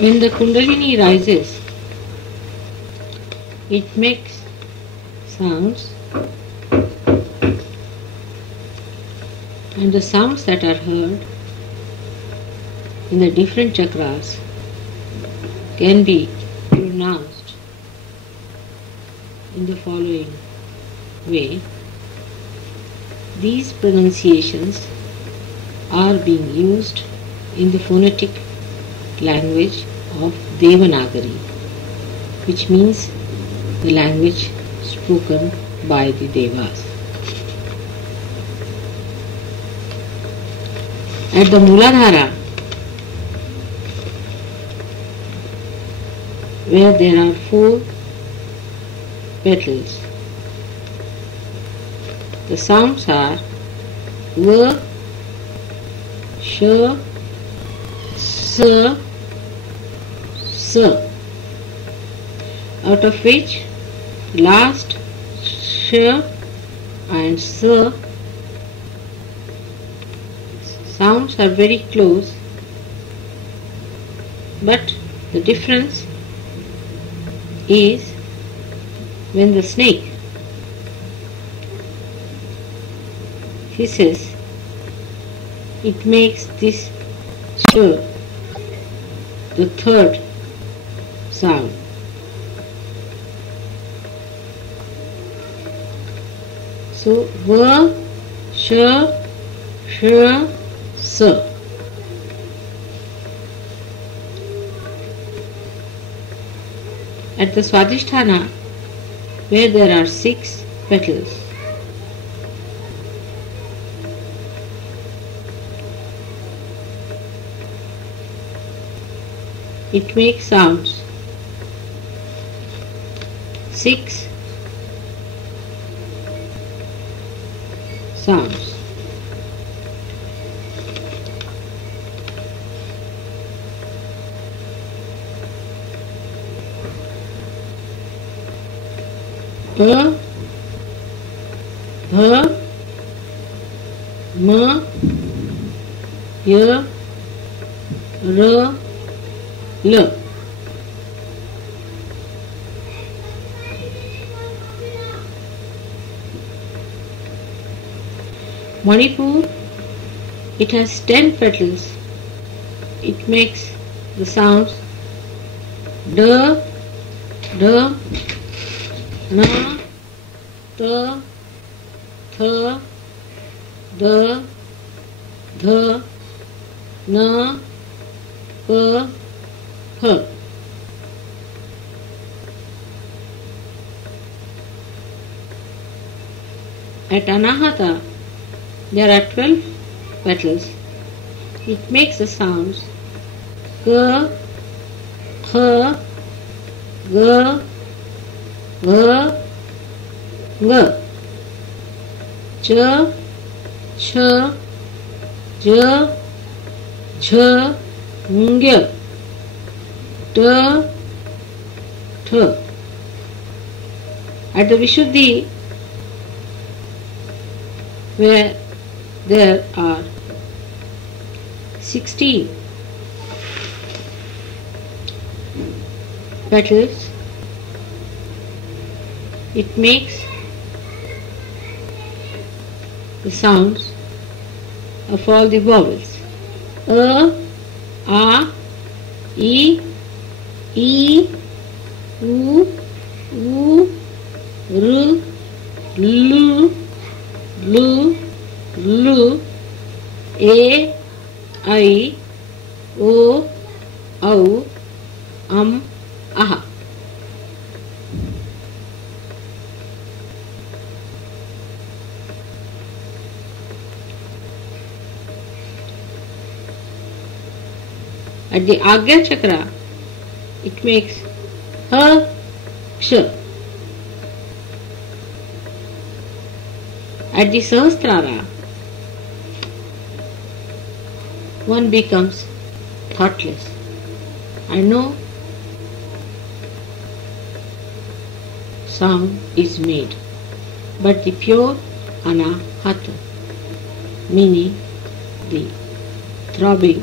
When the Kundalini rises, it makes sounds, and the sounds that are heard in the different chakras can be pronounced in the following way. These pronunciations are being used in the phonetic language of Devanagari, which means the language spoken by the Devas. At the Muladhara, where there are 4 petals, the sounds are V, Sh, S, S, out of which last Sh and S sounds are very close, but the difference is when the snake hisses, it makes this sh, the third sound. So V, Sh, Sh, S. At the Swadhisthana, where there are 6 petals, it makes sounds 6 sounds. A, Bha, Ma, Ya, Ra, La. Manipur, it has 10 petals. It makes the sounds Da, Da, Na, Ta, Tha, Da, Dha, Na, Pa, Pa. At Anahata, there are 12 petals. It makes the sounds Ga, Kha, Ga, Ga, Ga, Cha, Cha, Ja, Jha, Ngya, Ta, Tha. At the Vishuddhi, where there are 16 petals, it makes the sounds of all the vowels. A, I, U, R, L, L, A, I, O, Au, Aha. At the Agya Chakra, it makes Ha, Ksha. At the Sahasrara, one becomes thoughtless. I know sound is made, but the pure Anahata, meaning the throbbing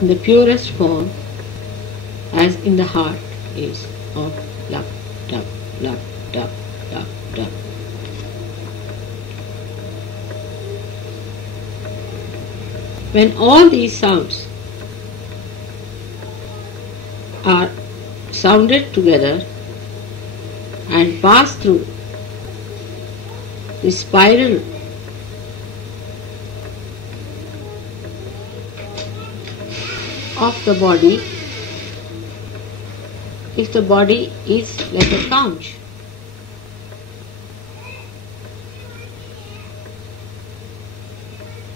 in the purest form, as in the heart is of love, love, love, love, love, love. When all these sounds are sounded together and pass through the spiral of the body, if the body is like a conch,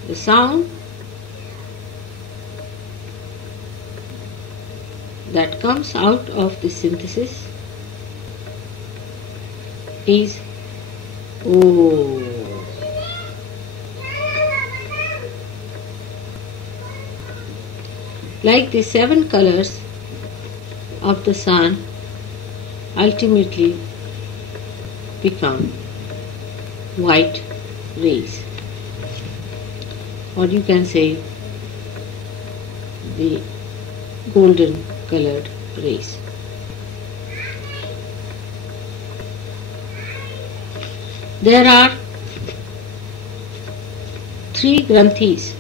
the sound that comes out of the synthesis is Oh. Like the 7 colors of the sun ultimately become white rays, or you can say the golden colored rays. There are 3 granthis,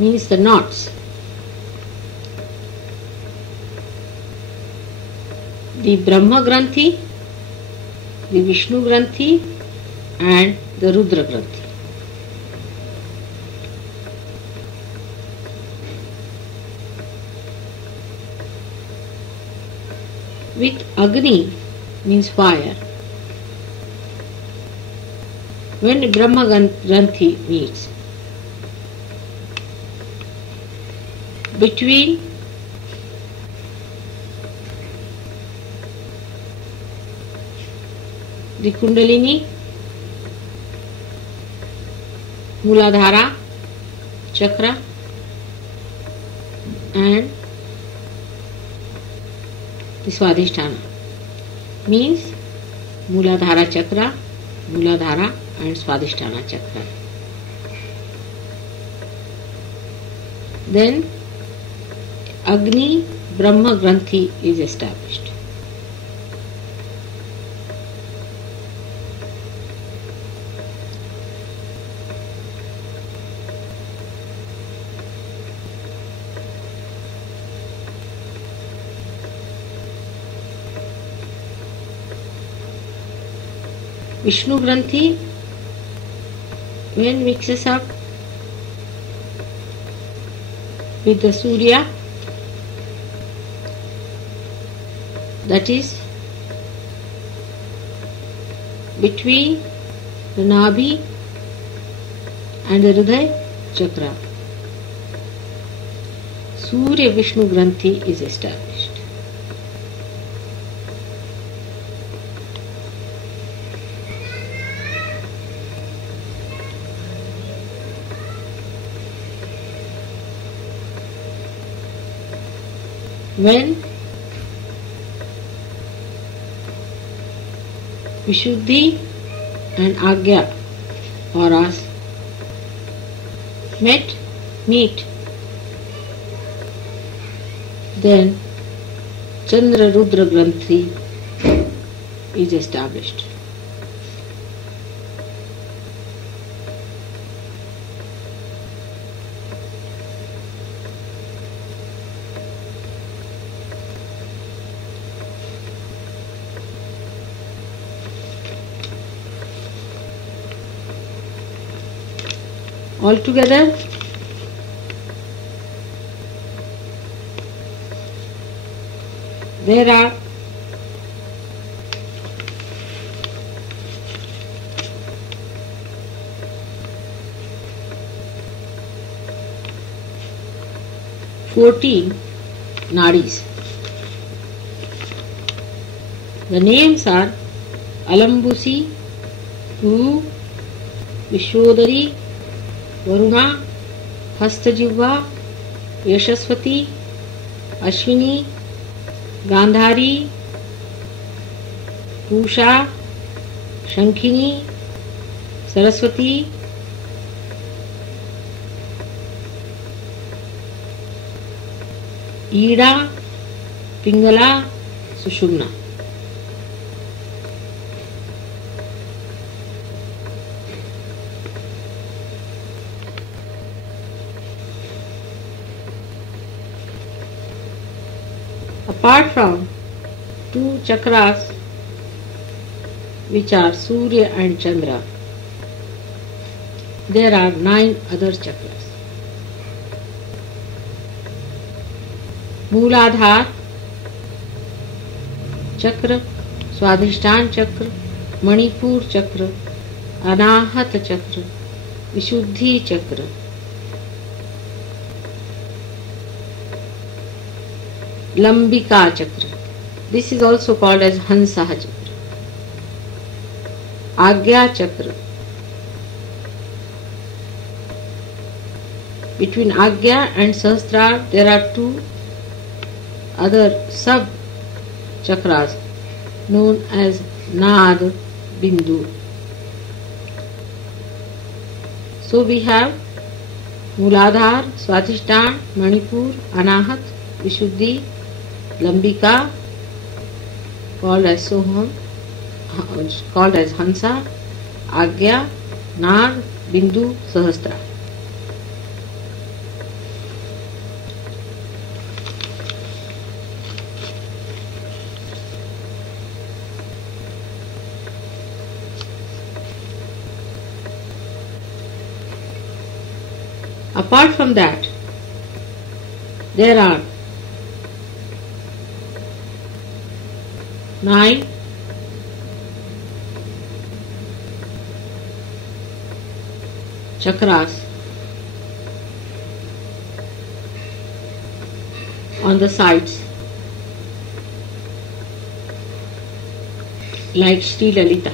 means the knots. The Brahma Granthi, the Vishnu Granthi and the Rudra Granthi. With Agni means fire. When Brahma Granthi meets, between the Kundalini, Muladhara, Chakra and the Swadhisthana, means Muladhara Chakra, Muladhara and Swadhisthana Chakra. Then Agni Brahma Granthi is established. Vishnu Granthi, when mixes up with the Surya, that is between the Nabhi and the Hridaya Chakra, Surya Vishnu Granthi is established. When Vishuddhi and Agya auras meet, then Chandra Rudra Granthi is established. Altogether, there are 14 nadis. The names are Alambusi, Pu, Vishodari, Varuna, Hastajivva, Yashaswati, Ashwini, Gandhari, Pusha, Shankhini, Saraswati, Ida Pingala, Sushumna. Apart from two chakras, which are Surya and Chandra, there are 9 other chakras. Mooladhar Chakra, Swadhisthana Chakra, Manipur Chakra, Anahata Chakra, Vishuddhi Chakra, Lambika Chakra. This is also called as Hansaha Chakra. Agya Chakra. Between Agya and Sahasrara there are 2 other sub chakras known as Nad, Bindu. So we have Mooladhar, Swadhisthana, Manipur, Anahat, Vishuddhi, Lambika, called as Soham, called as Hansa, Agya, Nad, Bindu, Sahasrara. Apart from that, there are 9 chakras on the sides, like Sri Lalita.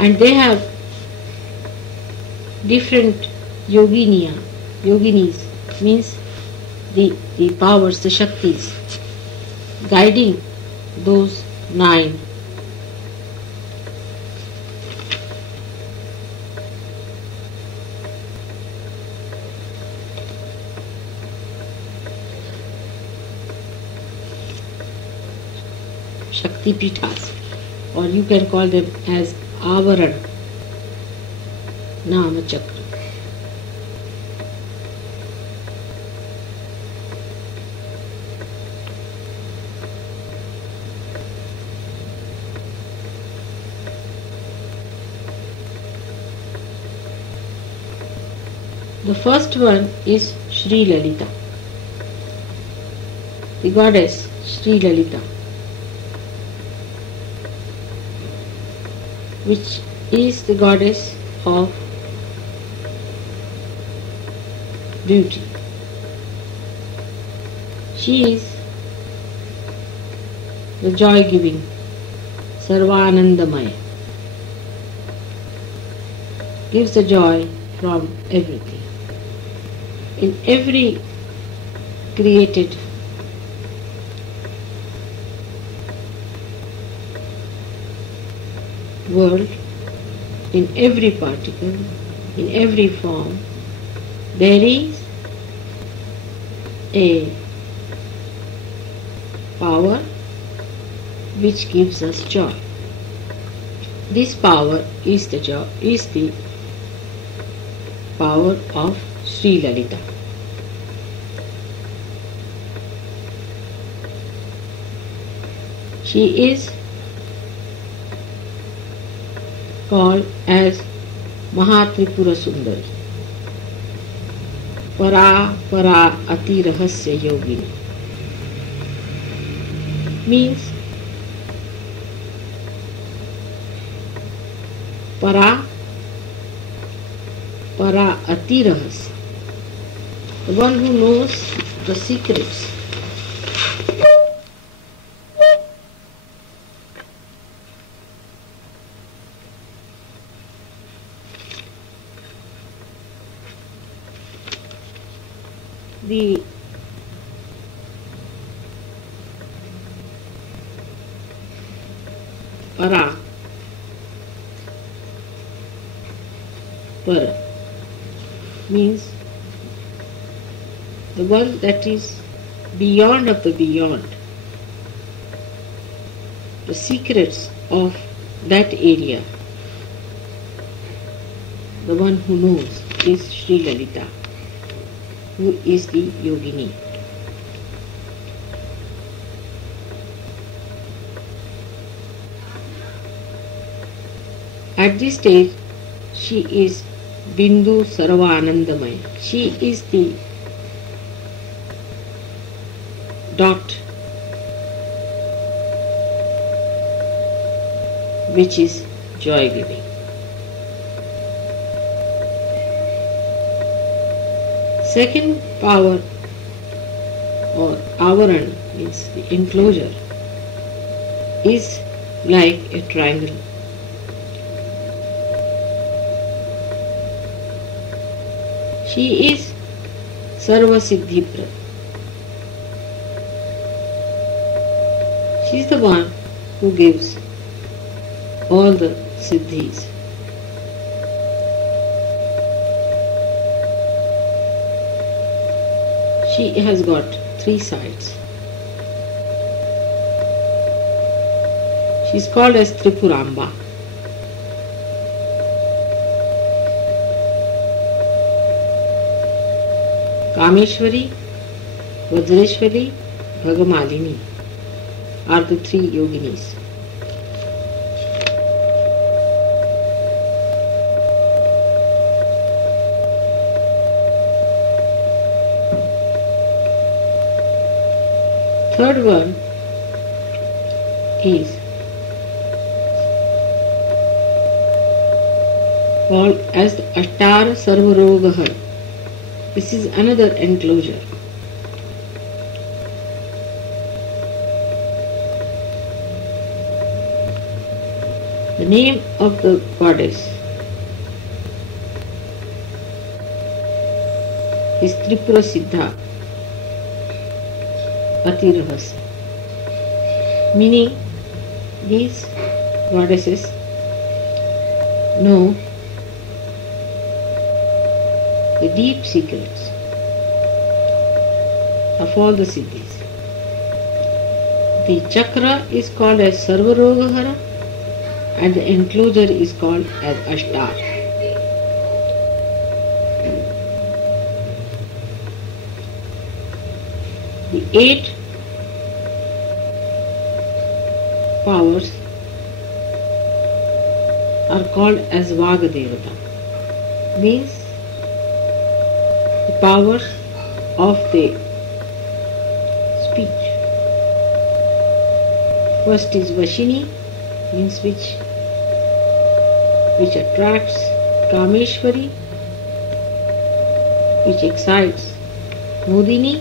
And they have different yoginis means the powers, the Shaktis, guiding those 9. Shakti Pithas, or you can call them as Avaran, Nama Chakra. The first one is Sri Lalita, the goddess Sri Lalita, which is the goddess of beauty. She is the joy-giving, Sarvanandamaya, gives the joy from everything. In every created world, in every particle, in every form, there is a power which gives us joy. This power is the power of Sri Lalita. She is called as Mahatripura Sundari, Para Ati Rahasya Yogini, means Para Ati Rahasya, the one who knows the secrets the para, para means the one that is beyond of the beyond, the secrets of that area. The one who knows is Sri Lalita, who is the yogini. At this stage, she is Bindu Sarvanandamaya. She is the dot which is joy giving. Second power or avaran means the enclosure is like a triangle. She is Sarva Siddhiprad. She is the one who gives all the siddhis. She has got 3 sides. She is called as Tripuramba. Kameshwari, Vajreshwari, Bhagamalini are the 3 yoginis. Third one is called as the Ashtara Sarvarogahar. This is another enclosure. The name of the goddess is Tripura Siddha Atirahasya, meaning these goddesses know the deep secrets of all the siddhis. The chakra is called as Sarvarogahara and the enclosure is called as Ashtar. The 8 powers are called as Vagadevata, means the powers of the speech. First is Vashini, means which attracts. Kameshwari, which excites. Modini,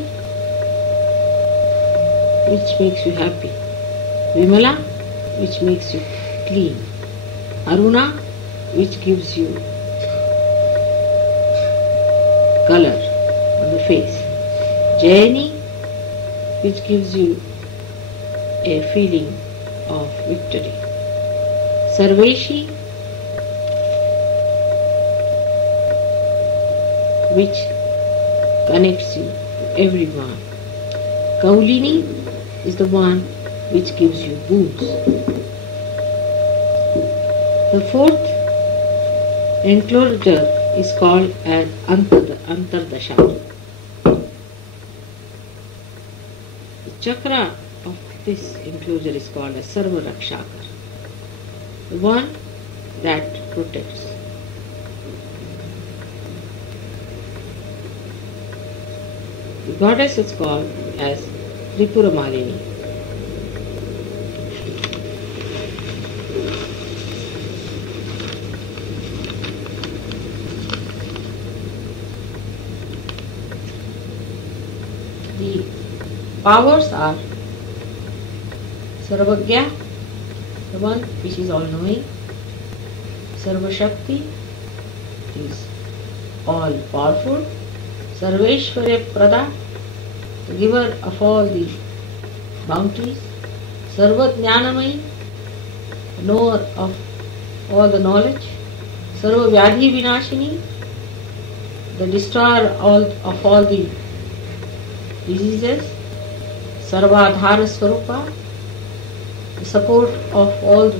which makes you happy. Vimala, which makes you clean. Aruna, which gives you color on the face. Jayani, which gives you a feeling of victory. Sarveshi, which connects you to everyone. Kaulini is the one which gives you boons. The 4th enclosure is called as Antardasha. The chakra of this enclosure is called as Sarva Rakshakar, the one that protects. The goddess is called as Tripura Malini. The powers are Sarvagya, the one which is all-knowing. Sarva Shakti is all-powerful. Sarveshwara Prada, the giver of all the bounties. Sarva Jnanamai, knower of all the knowledge. Sarva Vyadhi Vinashini, the destroyer of all the diseases. Sarvadhara Swarupa, the support of all.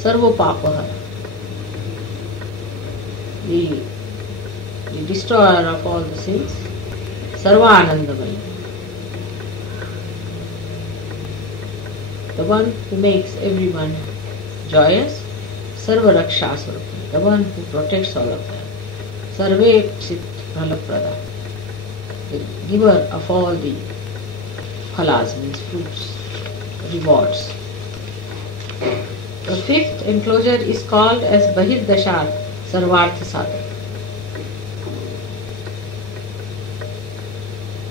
Sarva Papahara, the destroyer of all the sins. Sarva Anandamai, the one who makes everyone joyous. Sarva Raksha Swarupa, the one who protects all of them. Sarve Psit Pralaprada, the giver of all the phalas, means fruits, rewards. The fifth enclosure is called as Bahirdashar Sarvartha Sadhak.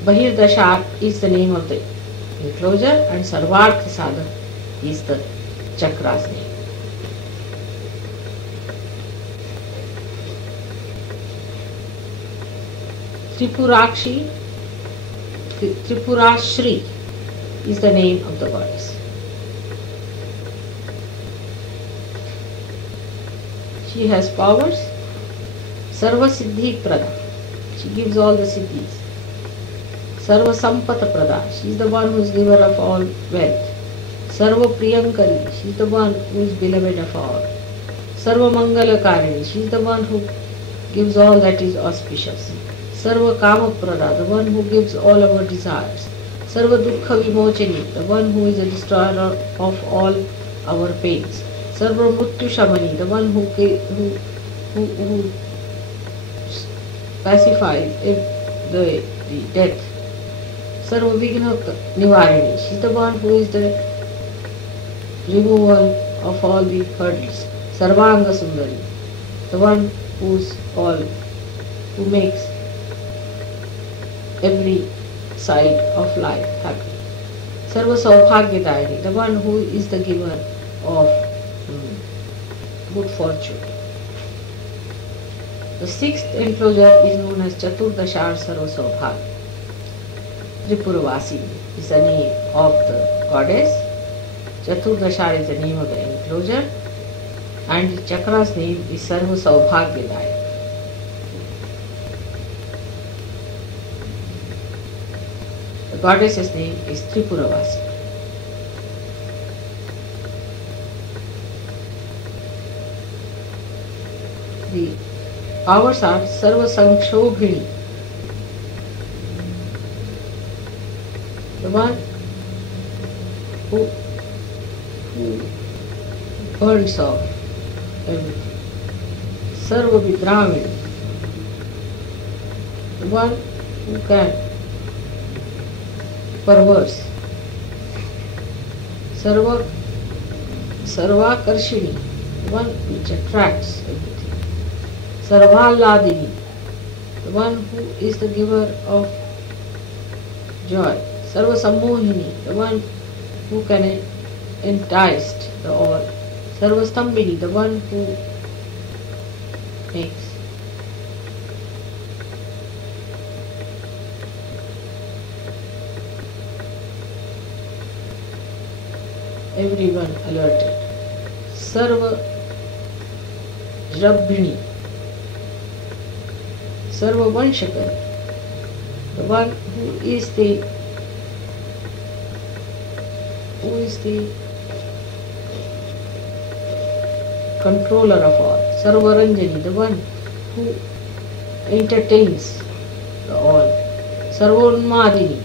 Bahirdashar is the name of the enclosure and Sarvartha Sadhak is the chakra's name. Tripurakshi, Tripurashri is the name of the goddess. She has powers. Sarva Siddhi Prada, she gives all the siddhis. Sarva Sampata Prada, she is the one who is giver of all wealth. Sarva Priyankari, she is the one who is beloved of all. Sarva Mangala Karini, she is the one who gives all that is auspicious. Sarva Kama Prada, the one who gives all our desires. Sarva Dukkha Vimochini, the one who is a destroyer of all our pains. Sarva Mrityu Shamani, the one who pacifies the death. Sarva Vigna Nivarini, she is the one who is the removal of all the hurdles. Sarvanga Sundari, the one who makes every side of life happy. Sarva Saubhagyadayini, the one who is the giver of good fortune. The sixth enclosure is known as Chaturdashar Sarva Saubhagya. Tripuravasini is the name of the goddess. Chaturdashar is the name of the enclosure and the chakra's name is Sarva Saubhagyadaya. The goddess's name is Tripuravasini. The powers are Sarva Sankshobhini, the one who burns off everything. Sarva Vidramini, the one who can perverse. Sarvakarshini, the one which attracts everything. Sarvalladini, the one who is the giver of joy. Sarva Sammohini, the one who can entice the all. Sarva Stambini, the one who makes everyone alerted. Sarva Jrabhini, Sarva Vanshakar, the one who is the controller of all. Sarva Ranjani, the one who entertains the all. Sarva Unmadini,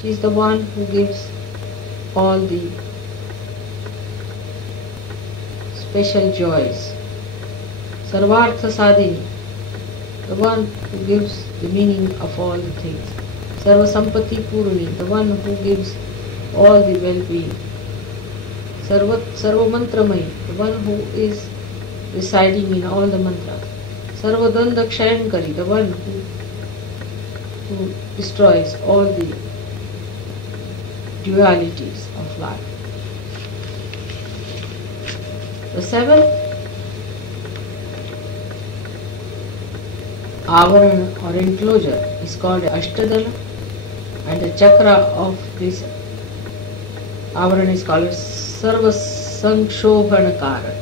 she is the one who gives all the special joys. Sarvartha Sadhini, the one who gives the meaning of all the things. Sarva Sampati Puruni, the one who gives all the well-being. Sarva Mantramai, the one who is residing in all the mantras. Sarva Danda Kshayankari, the one who destroys all the dualities of life. The seventh avarana or enclosure is called Ashtadala, and the chakra of this avarana is called Sarva Sanshobhanakara.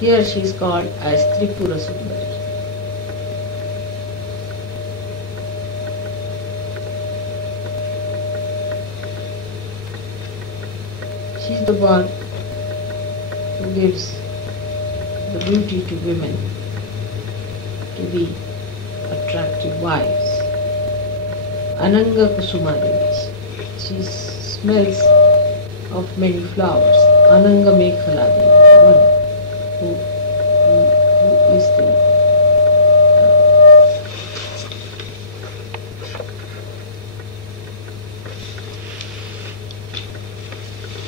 Here she is called as Tripura Sundari. She is the one who gives the beauty to women to be attractive wives. Ananga Kusuma Devi. She smells of many flowers. Ananga Mekhala Devi, one who is the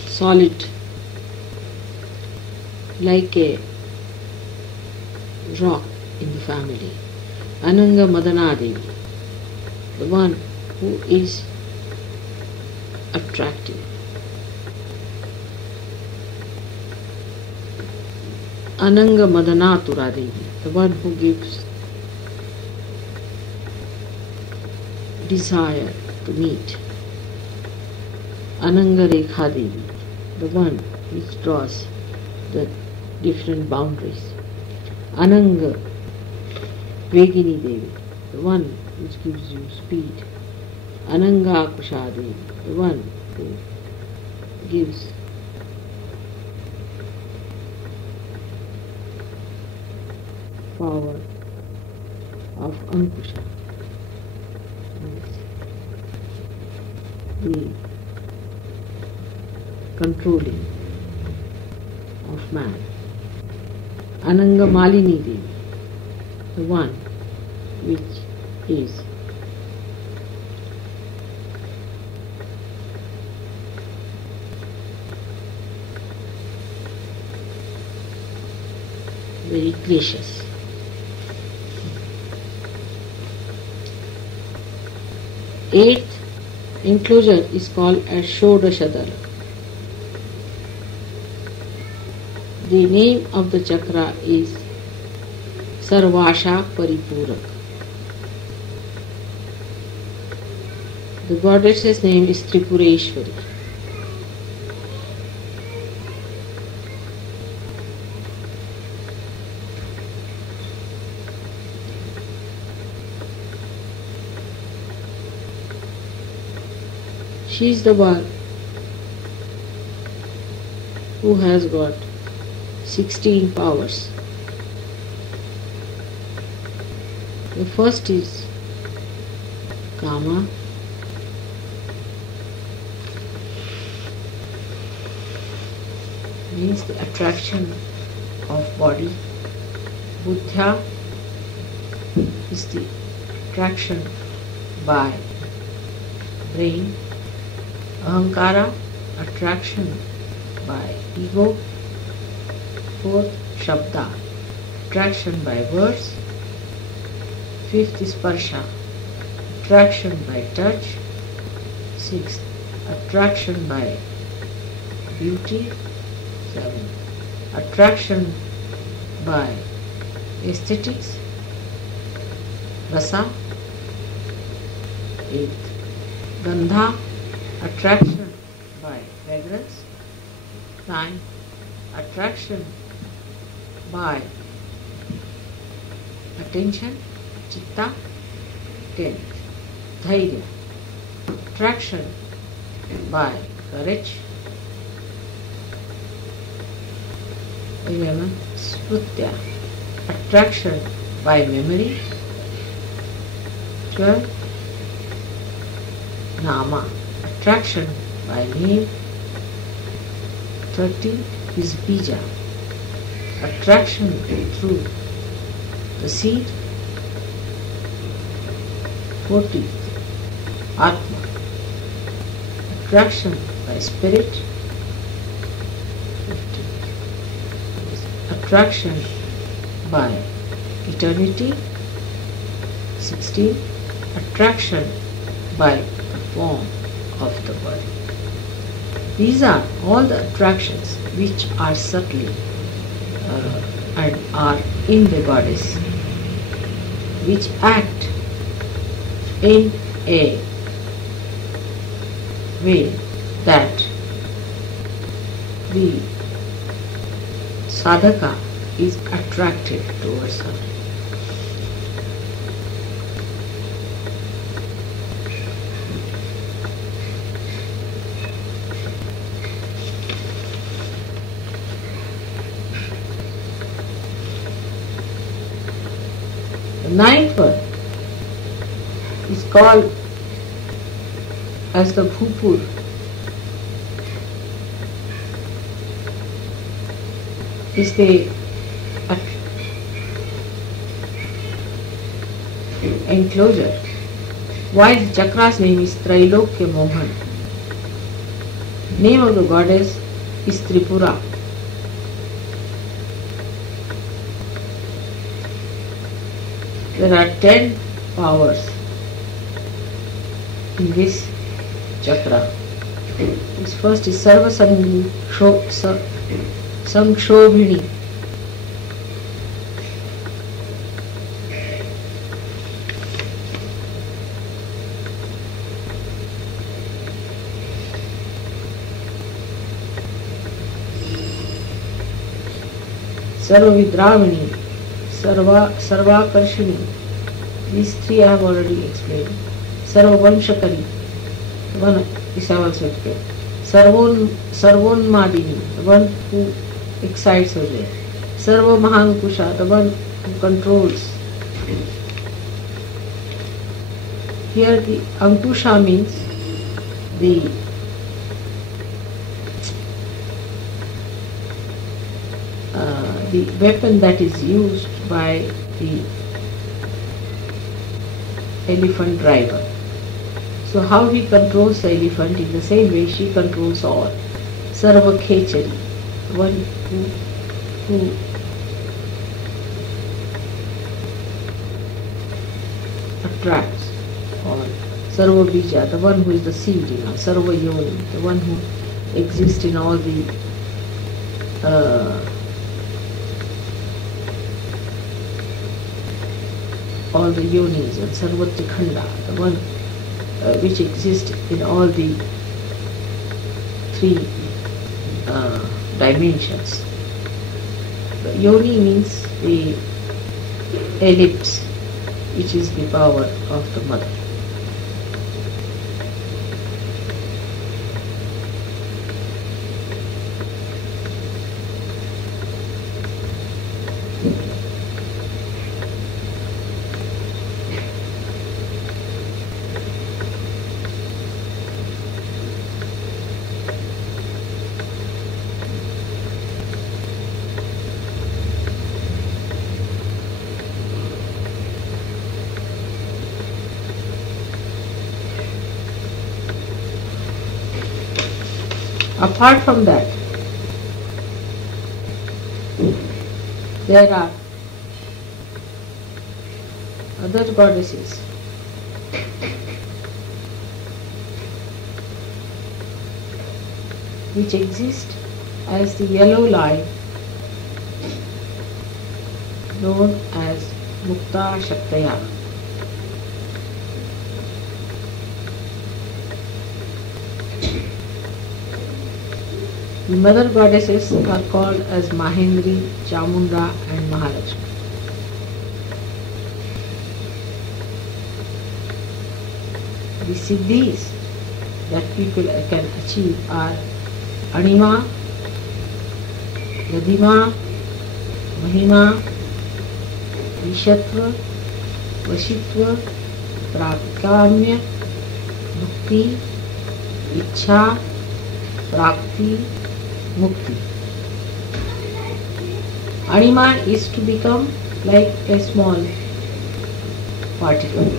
solid, like a rock in the family. Ananga Madana Devi, the one who is attractive. Ananga Madanatura Devi, the one who gives desire to meet. Ananga Rekha Devi, the one which draws the different boundaries. Ananga Vegini Devi, the one which gives you speed. Ananga Kusha Devi, the one who gives power of Ankusha, the controlling of man. Ananga Malini Devi, the one which is very gracious. Eighth enclosure is called as Shodashadala. The name of the chakra is Sarvasha Paripurak. The goddess's name is Tripureshwari. She is the one who has got 16 powers. The first is Kama, means the attraction of body. Buddha is the attraction by brain. Ahankara, attraction by ego. Fourth, Shabda, attraction by words. Fifth is Sparsha, attraction by touch. Sixth, attraction by beauty. Seventh, attraction by aesthetics. Rasa. Eighth, Gandha, attraction by fragrance. 9. Attraction by attention, chitta. 10. Dhairya, attraction by courage. 11. Smrutya, attraction by memory. 12. Nama, attraction by name. 13 is Bija, attraction through the seed. 14 Atma, attraction by spirit. 15 is attraction by eternity. 16 attraction by the form of the body. These are all the attractions which are subtly and are in the goddess, which act in a way that the sadhaka is attracted towards her. The ninth one is called as the Bhupur. Is the enclosure, while the chakra's name is Trailokya Mohan. Name of the goddess is Tripura. There are 10 powers in this chakra. This first is Sarva Samkshobhini. Sarva Vidramini, Sarvakarshini. These three I have already explained. Sarva Vamshakari, one is I also explained. Sarvonmadini, the one who excites her there. Sarva Mahankusha, the one who controls. Here the Ankusha means the weapon that is used by the elephant driver. So how he controls the elephant, in the same way she controls all. Sarva Khechari, one who attracts all. Sarva Bija, the one who is the seed, Sarva Yoni, the one who exists in all the yonis, and Sarvatra Khanda, the one which exists in all the three dimensions. The yoni means the ellipse, which is the power of the mother. Apart from that, there are other goddesses which exist as the yellow line, known as Mukta Shaktaya. The mother goddesses are called as Mahendri, Chamunda and Mahalakshmi. The siddhis that people can achieve are Anima, Ladima, Mahima, Vishatva, Vashitva, Prakamya, Bhakti, Ichha, Prakti, Mukti. Anima is to become like a small particle.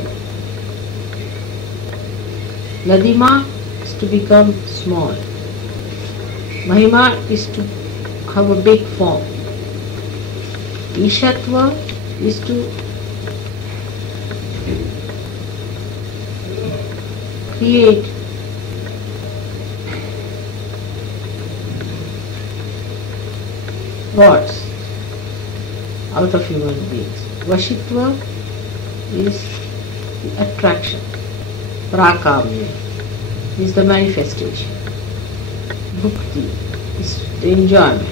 Ladima is to become small. Mahima is to have a big form. Ishatva is to create gods out of human beings. Vashitva is the attraction. Prakamya is the manifestation. Bhukti is the enjoyment.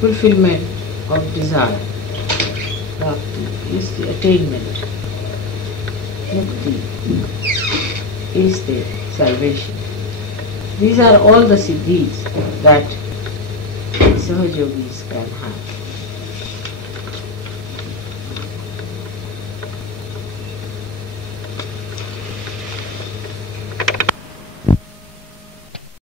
Fulfillment of desire. Bhakti is the attainment. Mukti is the salvation. These are all the siddhis that Sahajogis can have.